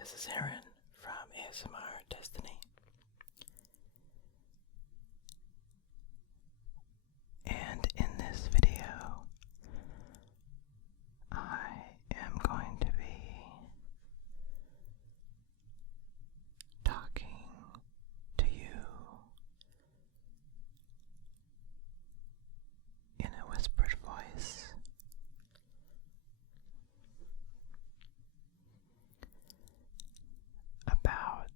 This is Aaron from ASMR Destiny. And in this video, I am going to be talking to you in a whispered voice about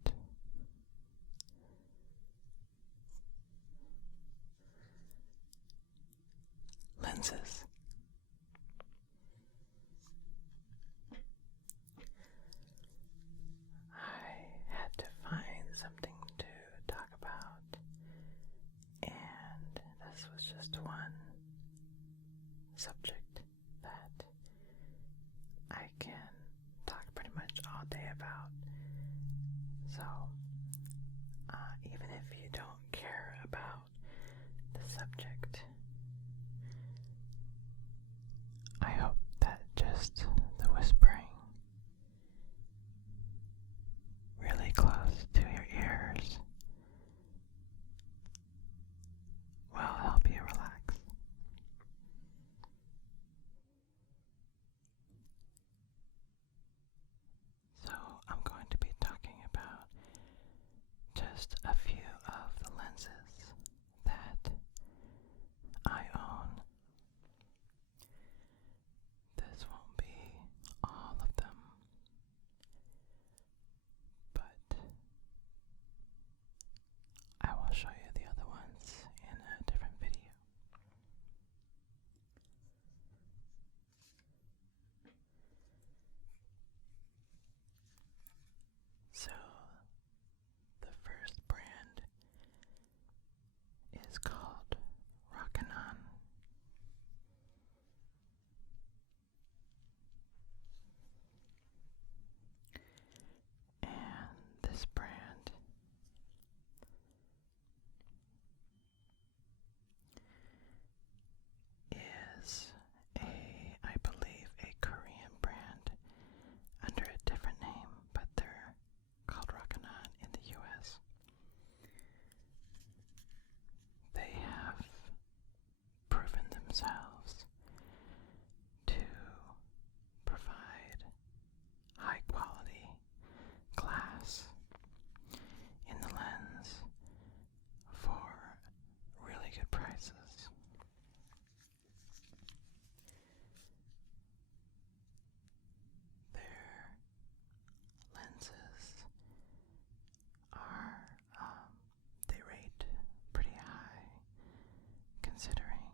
lenses. I had to find something to talk about, and this was just one subject that I can talk pretty much all day about. So, even if you don't care about the subject, I hope that just the whispering really close to your ears will help you relax. So I'm going to be talking about just a few of the lenses that I own. This won't be all of them, but I will show you the other ones in a different video. So, the first brand is called Rockin On. And this brand is I believe, a Korean brand under a different name, but they're called Rockin On in the US. They have proven themselves to provide high quality glass in the lens for really good prices. Their lenses are, they rate pretty high considering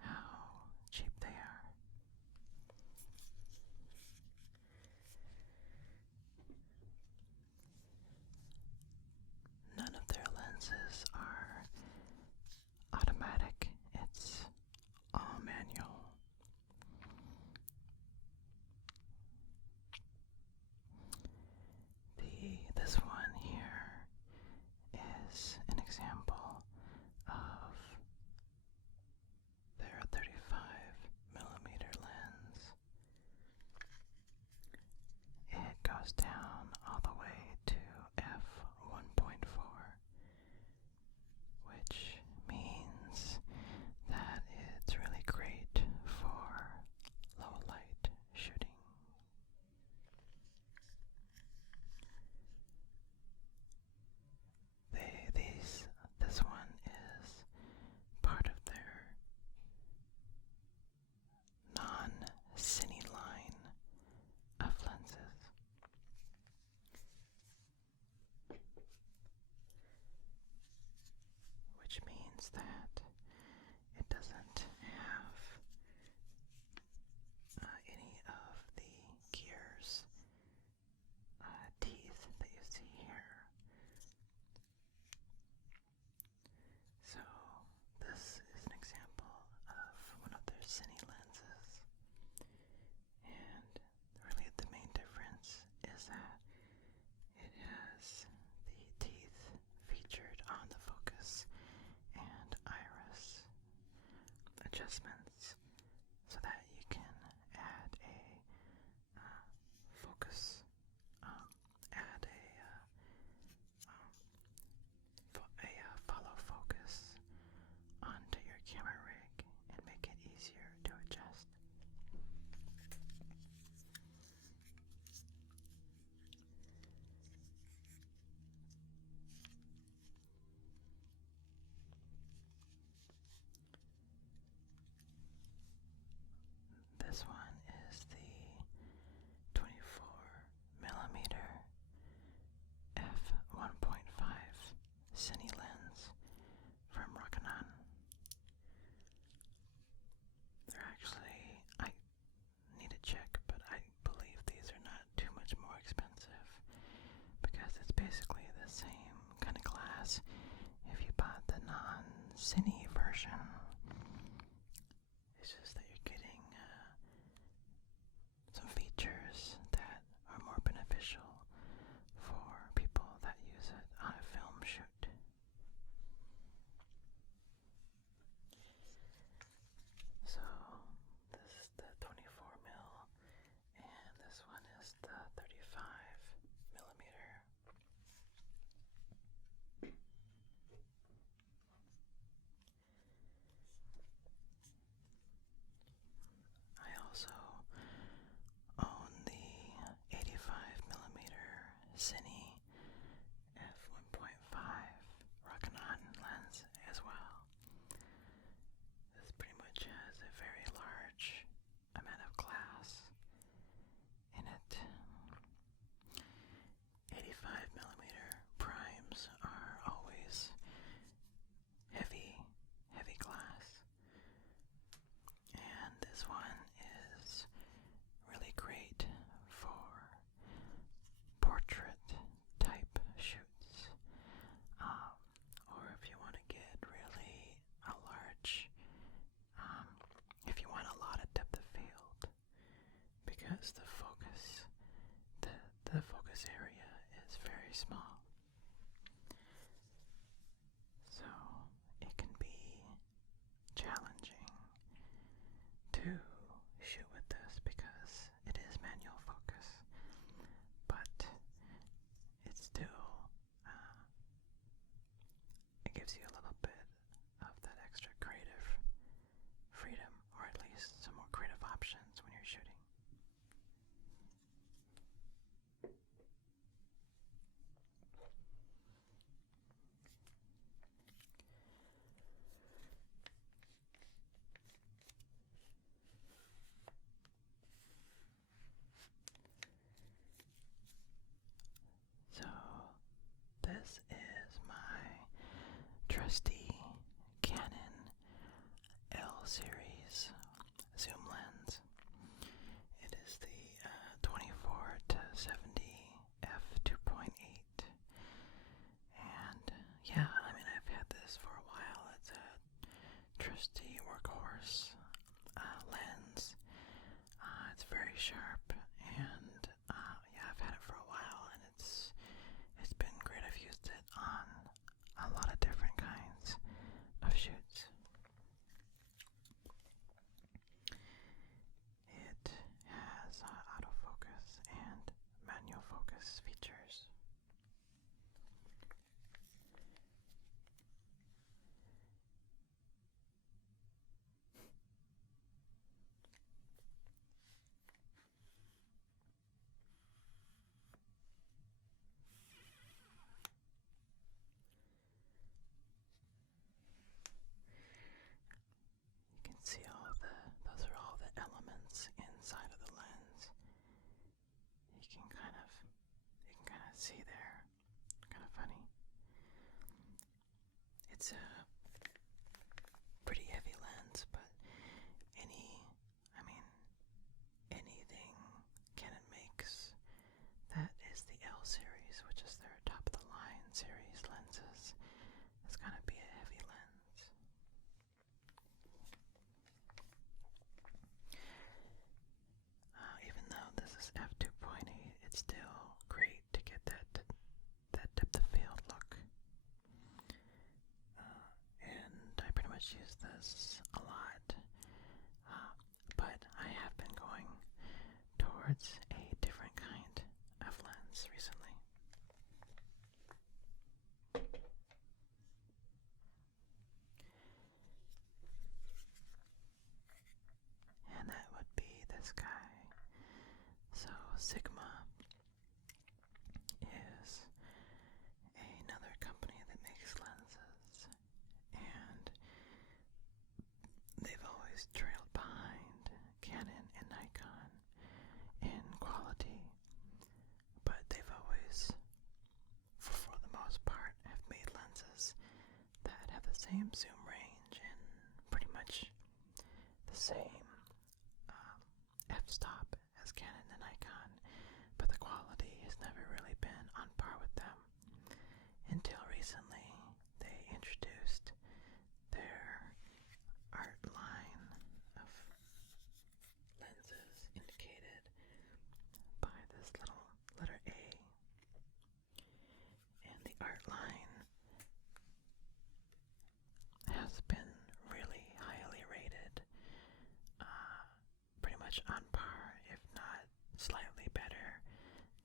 how cheap they are. None of their lenses are automatic, it's all manual. This one here is an example of their 35mm lens. It goes down all the way to f1.4, which means that it's really great for low light shooting. This one is part of their non-cine line of lenses. Which means that it doesn't have any of the gears, teeth that you see here. So this is an example of one of their cine lenses, and really the main difference is that it has the teeth featured on the focus and iris adjustments so that you can add a focus freedom, or at least some more creative options when you're shooting. So, this is my trusty Canon L series zoom lens. It is the 24 to 70 f2.8, and yeah, I mean, I've had this for a while. It's a trusty workhorse lens. It's very sharp, and yeah, I've had it for a while, and it's been great. I've used it on a lot of different kinds of shoots. It has autofocus and manual focus features. You can see those are all the elements inside of the lens. You can kind of see there. Kind of funny. It's a pretty heavy lens, but anything Canon makes that is the L series, which is their top of the line series lenses, it's gonna be a heavy lens. Even though this is f2.8, it's still great to get that depth of field look. And I pretty much use this a lot, but I have been going towards a different kind of lens recently. And that would be this guy. So Sigma is another company that makes lenses, and they've always trailed behind Canon and Nikon in quality, but they've always, for the most part, have made lenses that have the same zoom range and pretty much the same f-stop as Canon and Nikon, but the quality has never really been on par with them until recently. They introduced their art line of lenses indicated by this little letter A, and the art line has been really highly rated, pretty much on par, if not slightly better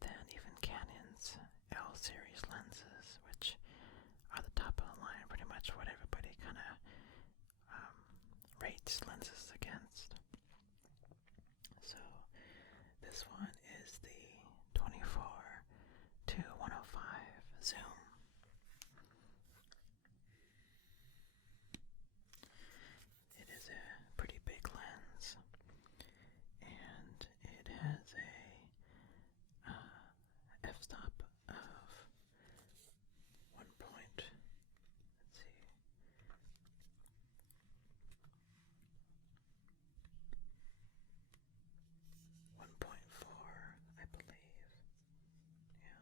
than even Canon's L series lenses, which are the top of the line, pretty much what everybody kind of rates lenses against. So this one is the 24 to 105 zoom. It is a pretty big lens, and it has a f-stop of 1 point, let's see, 1.4, I believe. Yeah.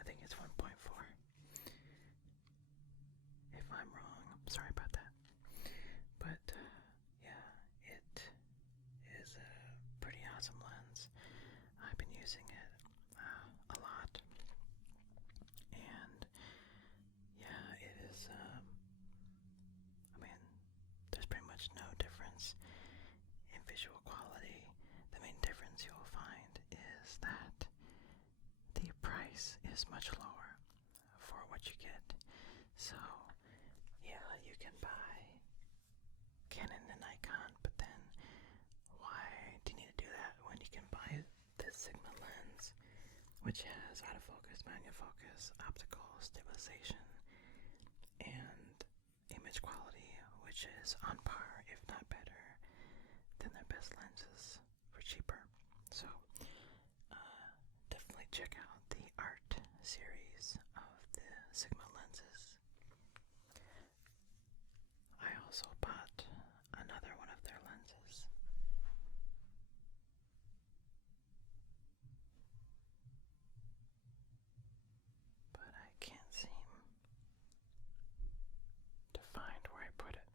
I think it's 1.4. If I'm wrong, I'm sorry about that. But yeah, it is a pretty awesome lens. I've been using it a lot, and yeah, it is. I mean, there's pretty much no difference in visual quality. The main difference you'll find is that the price is is much lower for what you get. So, yeah, you can buy Canon and Nikon, but then why do you need to do that when you can buy the Sigma lens, which has autofocus, manual focus, optical stabilization, and image quality, which is on par, if not better, than their best lenses for cheaper. So, definitely check out the Art series of the Sigma lenses. I also bought another one of their lenses. But I can't seem to find where I put it.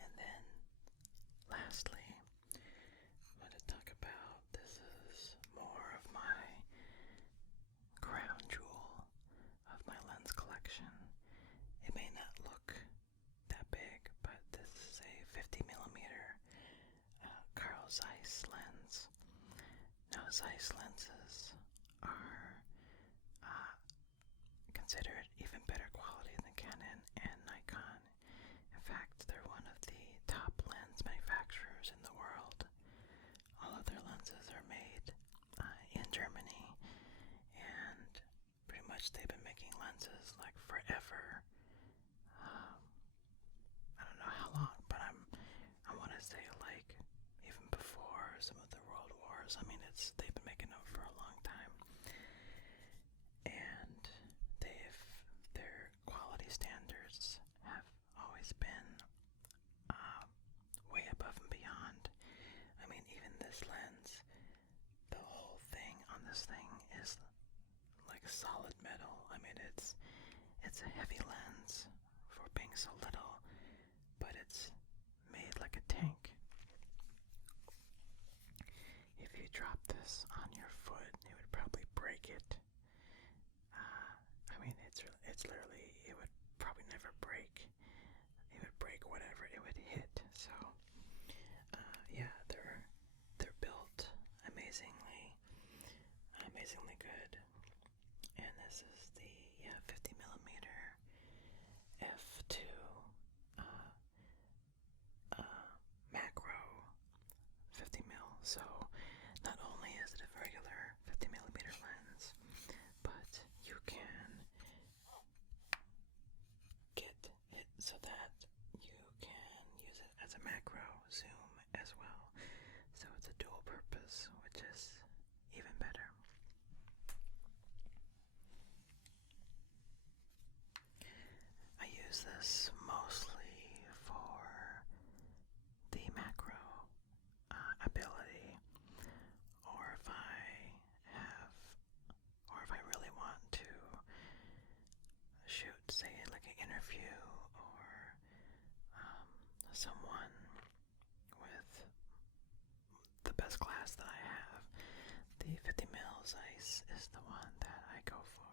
And then, lastly, I want to talk about, this is more of my crown jewel of my lens collection. It may not look that big, but this is a 50mm Carl Zeiss lens. Now, Zeiss lenses are considered even better quality than Canon and Nikon. In fact, they're one of the top lens manufacturers in the world. All of their lenses are made in Germany, and pretty much they've been making lenses like forever. I don't know how long, but I want to say like even before some of the world wars. I mean, they've been making them for a long time, and their quality standards have always been way above and beyond. I mean, even this lens, the whole thing on this thing is like solid metal. I mean, it's a heavy lens for being so little, but it's made like a tank. If you drop this on your foot, it would probably break it. I mean, it's literally, it would probably never break. It would break whatever it would hit. So, yeah, they're built amazingly good. And this is the 50mm f2 macro 50mm. So not only is it a regular 50mm lens, but you can get it so that you can use it as a macro zoom as well. So it's a dual purpose, which is even better. I use this mostly for the macro ability, or if I really want to shoot, say, like an interview, or someone with the best glass that I have. The 50mm Zeiss is the one that I go for.